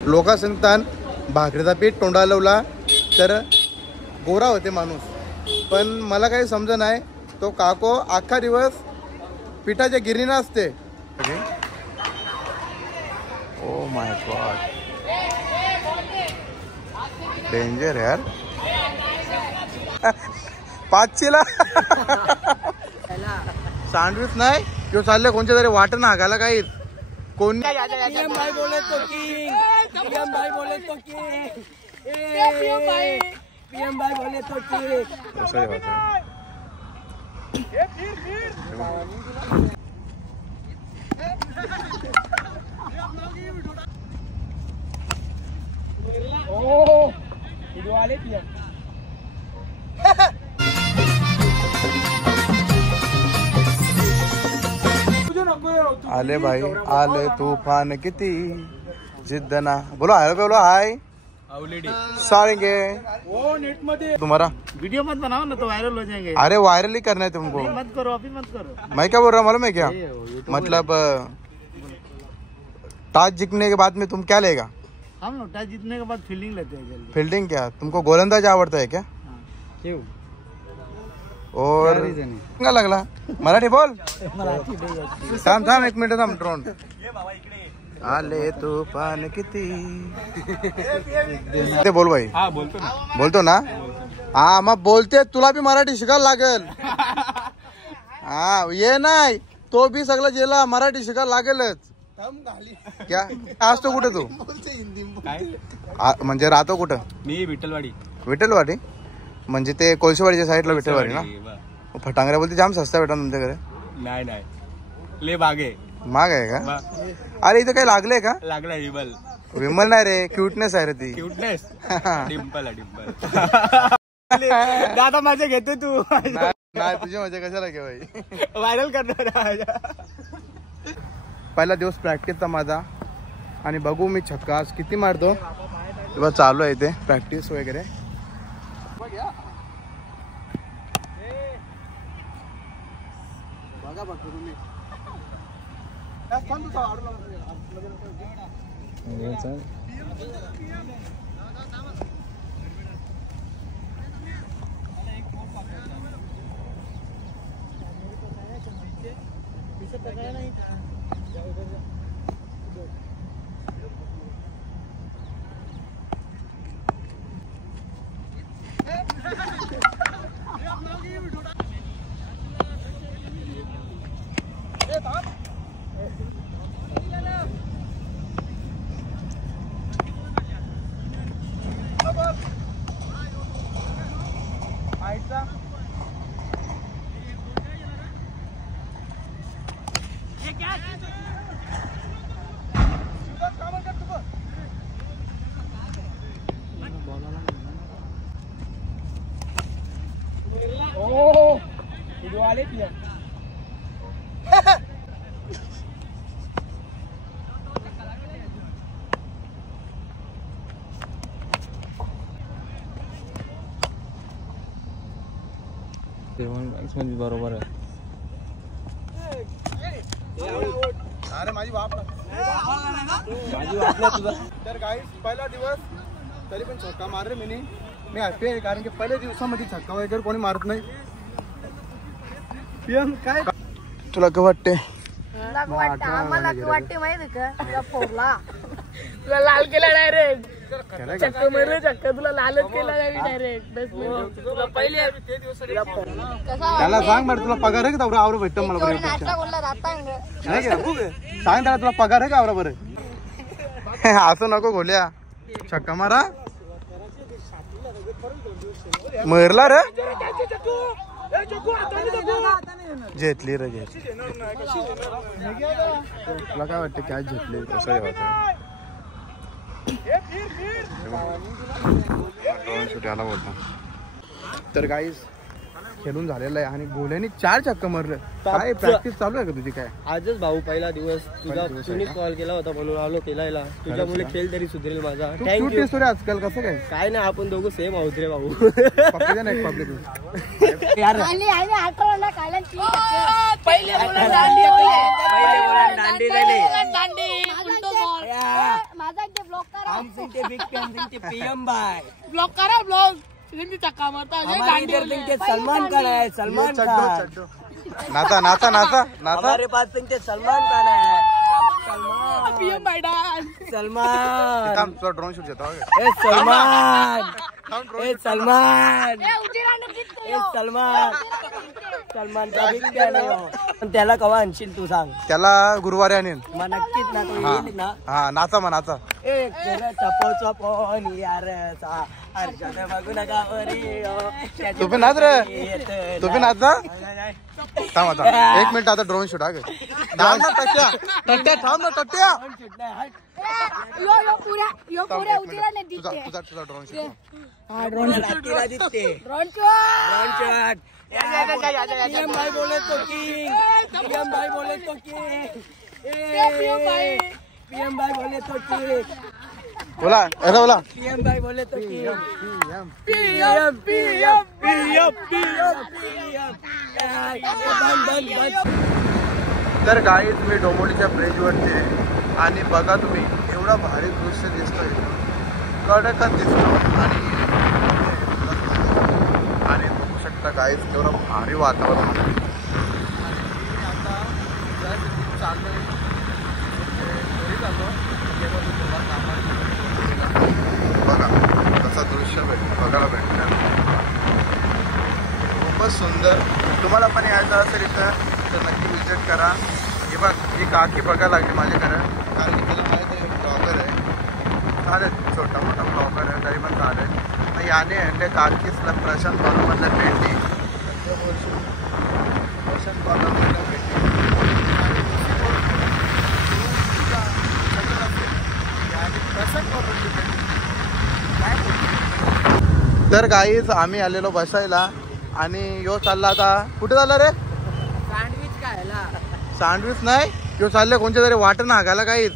लोका सांगतात भाकरीचा पीठ तोंडाला लावला तर गोरा होते माणूस, पण मला काही समज नाही. तो काको अख्खा दिवस पिठाच्या गिरणीनं असते. ओ माय गॉड, डेंजर यार. 500ला सँडविच नाही किंवा चाललं कोणत्या तरी वाटण हागायला काही कोण भाई बोले तो पीएम भाई बोले तो पीएम भाई बोले तो आले भाई आले तूफान किती जिद्दना. बोलो हाय, बोलो हाय सारेंगे. वो नेट मध्ये तुम्हारा वीडियो मत बनाओ ना तो वायरल हो जाएंगे. अरे वायरल ही करना है तुमको. मत करो अभी मत करो. मैं क्या बोल रहा हूँ मालूम है क्या, मतलब टॉस जीतने के बाद में तुम क्या लेगा? हम लोग टॉस जीतने के बाद फील्डिंग लेते हैं जल्दी. फील्डिंग क्या, तुमको गोलंदाज आवडता है क्या? क्यों? और का लागला मराठी बोल. थांब थांब 1 मिनिट थांब. ड्रोन आले तूफान किती ते बोल भाई. हाँ बोलतो ना. बोलतो ना. हा मग बोलते, तुला भी मराठी शिकायला लागेल. हा ये नाही तो भी सगळं जेला मराठी शिकायला लागेलच. क्या आज तो कुठे तू म्हणजे राहतो कुठं? मी विठ्ठलवाडी. विठ्ठलवाडी म्हणजे ते कोळशेवाडीच्या साईडला विठ्ठलवाडी ना. फटांगऱ्या बोलते जाम सस्ता भेटा तुमच्याकडे. नाही नाही ले बागे महाग आहे का? अरे इथं काही लागलंय का? लागलाय विमल. विमल नाही रे, क्यूटनेस आहे रे ती. क्यूटनेस डिंपल आहे डिंपल. दादा माझे घेतो तू. नाही तुझी मजा कशाला घे भाई, व्हायरल करणार. पहिला दिवस प्रॅक्टिसचा माझा आणि बघू मी छक्का आज किती मारतो. तेव्हा चालू आहे ते प्रॅक्टिस वगैरे. बघा बघतो तुम्ही बरोबर आहे. अरे माझी बाप तर गाईस पहिला दिवस तरी पण छक्का मारले मी हॅपी आहे, कारण की पहिल्या दिवसामध्ये छक्का वगैरे कोणी मारत नाही. काय तुला काय वाटते? आम्हाला वाटते माहिती का, तुला फोडला, तुला लाल केला डायरेक्ट. चक्का मारले, चक्का तुला लालच केला डायरेक्ट. तुला पहिले त्याला सांग बरं, तुला पगार आहे का तेवढा आवरा भेटतो मला बरं? नाही का सांग त्याला, तुला पगार आहे का आवरा बरं? असं नको घोल्या, छक्का मारा मरला रे. घेतली रे घेतली. तुला काय वाटतं काय घेतली? कसं शूट बोलतो. तर गाईस खेळून झालेलं आहे आणि गोल्याने 4 छक्का मारलं. काय प्रॅक्टिस चालू आहे का तुझी? काय आजच भाऊ पहिला दिवस तुम्हीच कॉल केला होता म्हणून आलो केलायला. तुझ्यामुळे खेळ तरी सुधरेल माझा. थँक्यू. आजकाल कसं काय नाही, आपण दोघं सेम आहोत रे भाऊ. पब्लिक माझा ते ब्लॉक करा हम सिंटे बिग फैन सिंटे पीएम भाई ब्लॉक करा ब्लॉक सिंधी चक्का मारता हमारे इधर सिंटे सलमान खान है सलमान खान नाचा नाचा नाचा नाचा हमारे पास सिंटे सलमान खान है सलमान पीएम भाई डांस सलमान थांब तुला ड्रोन शूट घेतो ए सलमान ए सलमान ए उजिराने जिंकतो ए सलमान सलमानचा बिग फॅन आहे हो. पण त्याला कवा आणशील तू सांग त्याला गुरुवारी आणीन मग नक्कीच ना तू हा येईल ना हा नाचा मग नाचा एक चपो चपो यारचा हर्षद बघू नका तू पण नाच रे तू पण नाच ना थांब आता 1 मिनिट आता ड्रोन शूट हा थांब ना टट्ट्या टट्ट्या थांब ना टट्ट्या यो पुऱ्या उजिराने तुझा जिंकते तुझा तुझा ड्रोन शूट हा ड्रोन शॉट दिसते ड्रोन ड्रोन शॉट पीएम भाई बोले तो किंग पीएम भाई बोले तो किंग पीएम भाई बोले तो किंग बोला ऐसा बोला पीएम भाई बोले तो king PM PM PM PM PM तर गाईज मी डोंबोलीच्या ब्रिजवरती आहे आणि बघा तुम्ही एवढा भारी दृश्य दिसतोय कडकच दिसतो आणि बघू शकता गाईज एवढं भारी वातावरण आहे. आता चाललोय बघा कसं दृश्य बघायला भेटतं खूपच सुंदर. तुम्हाला पण यायचं असेल इथं तर नक्की विजिट करा. हे बघ ही काकी बघायला लागली माझ्याकडे कारण की त्याला माहिती आहे ब्लॉगर आहे चालेल छोटा मोठा ब्लॉगर आहे तरी पण चालेल. मग याने त्या काकीसला प्रशांत कॉलमधल्या भेटली प्रशांत कॉलमधल्या भेटली तर गाईज आम्ही आलेलो बसायला आणि यो चालला आता कुठे चालला रे सँडविच खायला सँडविच नाही यो चालले कोणत्या तरी वाटण हागायला काहीच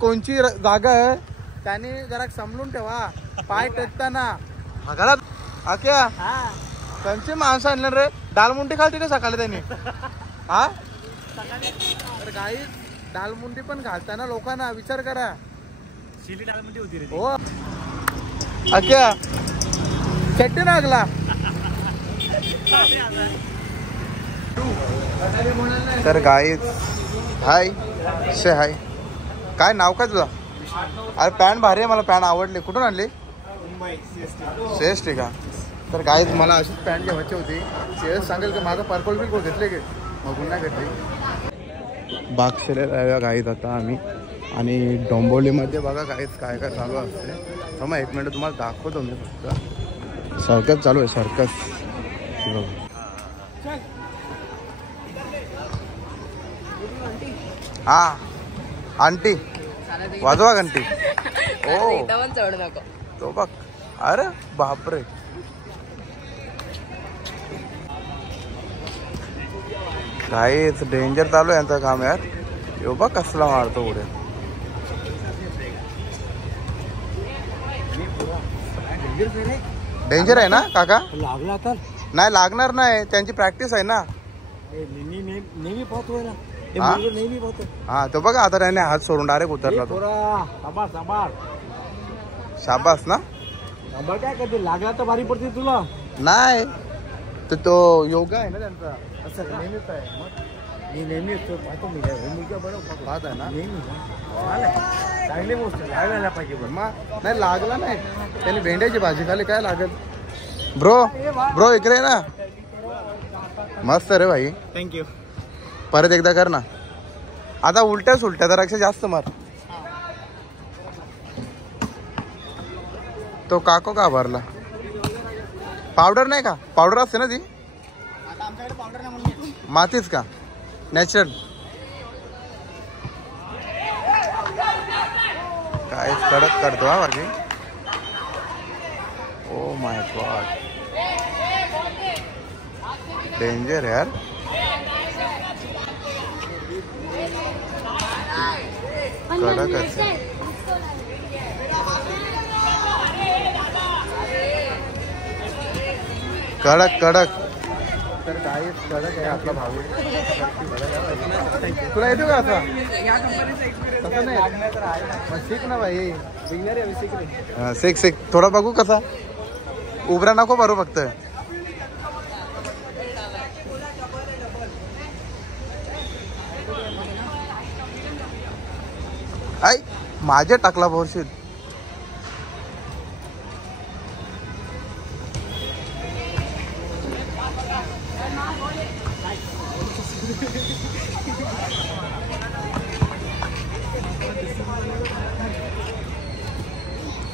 कोणची जागा आहे त्याने जरा समजून ठेवा पाय टेकताना हागाला आक्या त्यांची माणसं आणलं रे दालमुंडी खालते का सकाळी त्यांनी हा तर गाईज दालमुंडी पण घालताना लोकांना विचार करा हो आक्या चट्टी लागला तर गाईज हाय शे हाय काय नाव काय तुझं अरे पॅन्ट भारी आहे मला पॅन्ट आवडली कुठून आणली श्रेष्ठ का तर गाईज मला अशीच पॅन्ट घ्यायची होती श्रेष्ठ सांगेल की माझं पर्पल बिलकुल घेतले की मग पुन्हा घेतली बागशेला गाईज आता आम्ही आणि डोंबोलीमध्ये बघा गाईज काय काय चालू असते मग 1 मिनिट तुम्हाला दाखवतो मी फक्त सर्कस चालू आहे सर्कस हा आंटी वाजवा घंटी ओ तो बघ अरे बापरे काहीच डेंजर चालू आहे यांचं काम यार यो बघ कसला मारतो पुढे डेंजर आहे ना काका लागला तर नाही लागणार नाही त्यांची प्रॅक्टिस आहे ना नेहमी पाहतोय ना हा? नेहमी पाहतो हा तो बघा आता त्याने हात सोडून डायरेक्ट उतरला तो शाबास ना काय करते लागला तर भारी पडते तुला नाही तर तो योगा आहे ना त्यांचा असं नेहमीच आहे मग मी नेहमी पाहतो मी बरोबर पाहत आहे ना नेहमी चांगली गोष्ट लागायला पाहिजे मग नाही लागला नाही त्याने भेंड्याची भाजी खाली काय लागेल ब्रो ब्रो इकडे ना मस्त रे भाई थँक्यू परत एकदा कर ना आता उलट्या सुलट्या तर अक्षर जास्त मार तो काको का भरला पावडर नाही का पावडर असते ना ती मातीच का नॅचरल काय कडक करतो हा बाकी ओ माय गॉड डेंजर यार कडकच आहे कडक कडक तर काही काही कडक आहे आपला भाऊ. तुला येतो का असा? तसं नाही मग शिक ना भाई. शिक थोडा बघू कसा. उभरा नको बरू फक्त. आई माझ्या टाकला बोरशीत.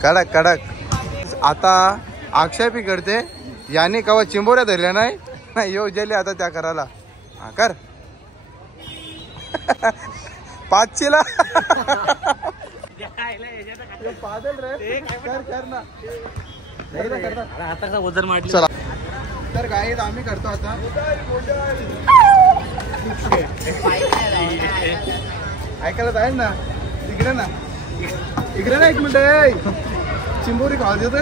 कडक कडक. आता अक्षय पी करते. याने कवा चिंबोऱ्या धरल्या नाही येऊ गेले आता त्या करायला. हा कर 5ला पादल रे. कर ना वजन मांडलं. चला तर काय आम्ही करतो आता. ऐकायला जाईल ना इकडे ना. इकडे ना 1 मिनिट. चिंबोरी खावा देतो.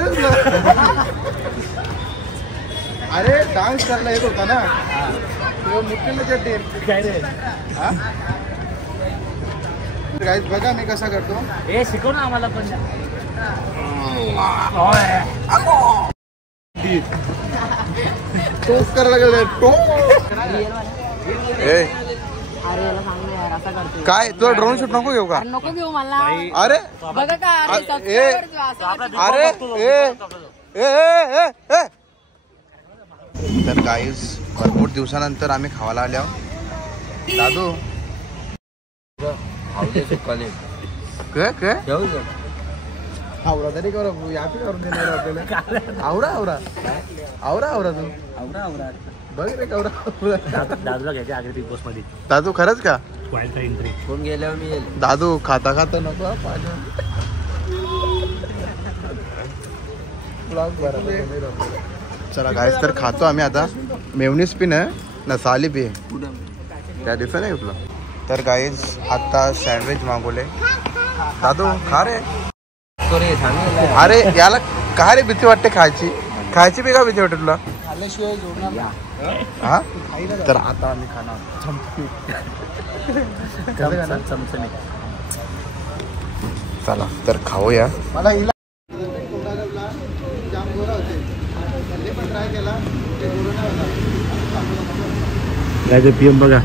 अरे डान्स करायला येत होता ना मुश्किल चड्डी. गाईस बघा मी कसा करतो. हे शिकव ना आम्हाला पण. टोक करायला लागेल. काय तुला ड्रोन शूट नको घेऊ का? नको घेऊ मला. अरे बघा का अरे ए. तर गाईस भरपूर दिवसानंतर आम्ही खावायला आल्या. दादू काय आवरा तरी करू यापी करून देणार आपल्याला. आवरा तू बघ रे कवरा. दादूला घ्यायचे आगे बिग बॉस मध्ये. दादू खरंच का? वाईल्ड एंट्री कोण गेल्यावर मी येईल. दादू खाता नको चला गाईस तर खातो आम्ही आता. मेवनीस पी ना साली पी त्या दिवसा नाही उठलं. तर गाईज आता सँडविच मागवले. दादू खा रे. अरे याला काय रे भीती वाटते खायची बी का भीती वाटते तुला? हा तर आता आम्ही खाणार चला तर खाऊया. मला हिला पीएम बघा.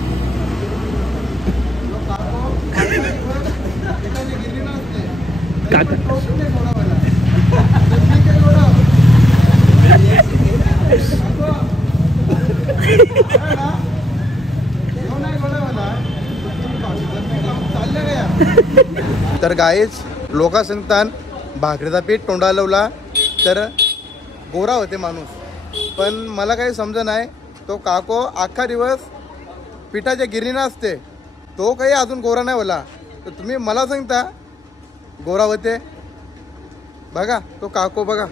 तर गाईच लोका सांगतात भाकरीचा पीठ तोंडाला लावला तर गोरा होते माणूस. पण मला काही समज नाही. तो काको अख्खा दिवस पिठाच्या गिरणीनं असते. तो काही अजून गोरा नाही होला. तर तुम्ही मला सांगता गोरा होते. बघा तो काको बघा